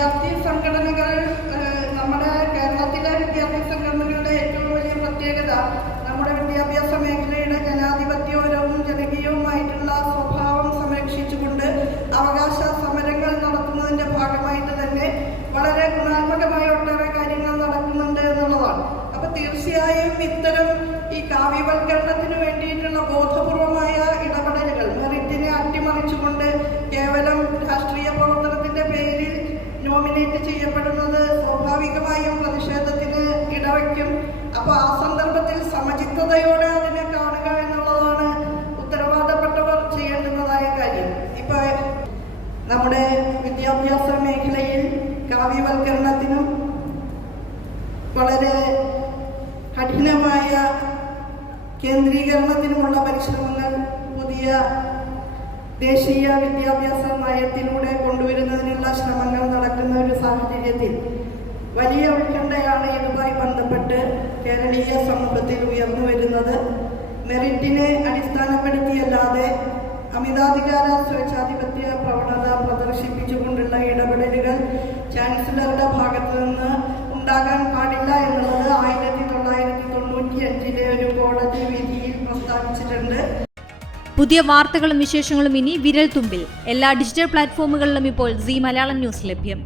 വിദ്യാർത്ഥി സംഘടനകൾ നമ്മുടെ കേരളത്തിലെ വിദ്യാർത്ഥി സംഘടനകളുടെ ഏറ്റവും വലിയ പ്രത്യേകത നമ്മുടെ വിദ്യാഭ്യാസ മേഖലയുടെ ജനാധിപത്യപരവും ജനകീയവുമായിട്ടുള്ള സ്വഭാവം സംരക്ഷിച്ചുകൊണ്ട് അവകാശ സമരങ്ങൾ നടത്തുന്നതിന്റെ ഭാഗമായിട്ട് തന്നെ വളരെ ഗുണാത്മകമായ ഒട്ടേറെ കാര്യങ്ങൾ നടക്കുന്നുണ്ട് എന്നുള്ളതാണ്. അപ്പൊ തീർച്ചയായും ഇത്തരം ഈ കാവ്യവൽക്കരണത്തിന് വേണ്ടിയിട്ടുള്ള ഇടവയ്ക്കും അപ്പൊ ആ സന്ദർഭത്തിൽ സമചിത്തതയോടെ അതിനെ കാണുക എന്നുള്ളതാണ് ഉത്തരവാദപ്പെട്ടവർ ചെയ്യേണ്ടുന്നതായ കാര്യം. ഇപ്പൊ നമ്മുടെ വിദ്യാഭ്യാസ മേഖലയിൽ കാവ്യവൽക്കരണത്തിനും വളരെ കഠിനമായ കേന്ദ്രീകരണത്തിനുമുള്ള പരിശ്രമങ്ങൾ പുതിയ ദേശീയ വിദ്യാഭ്യാസ നയത്തിലൂടെ കൊണ്ടുവരുന്നതിനുള്ള ശ്രമങ്ങൾ നടക്കുന്ന ഒരു സാഹചര്യത്തിൽ വലിയ ഉത്കണ്ഠയാണ് ഇതുമായി ബന്ധപ്പെട്ട് കേരളീയ സമൂഹത്തിൽ ഉയർന്നു വരുന്നത്. മെറിറ്റിനെ അടിസ്ഥാനപ്പെടുത്തിയല്ലാതെ അമിതാധികാര സ്വേച്ഛാധിപത്യ പ്രവണത പ്രദർശിപ്പിച്ചുകൊണ്ടുള്ള ഇടപെടലുകൾ ചാൻസലറുടെ ഭാഗത്തു നിന്ന് ഉണ്ടാകാൻ പാടില്ല എന്നുള്ളത് ആയിരത്തി തൊള്ളായിരത്തി തൊണ്ണൂറ്റി അഞ്ചിലെ ഒരു കോടതി വിധിയിൽ പ്രസ്താവിച്ചിട്ടുണ്ട്. പുതിയ വാർത്തകളും വിശേഷങ്ങളും ഇനി വിരൽ തുമ്പിൽ എല്ലാ ഡിജിറ്റൽ പ്ലാറ്റ്ഫോമുകളിലും ഇപ്പോൾ സി മലയാളം ന്യൂസ് ലഭ്യം.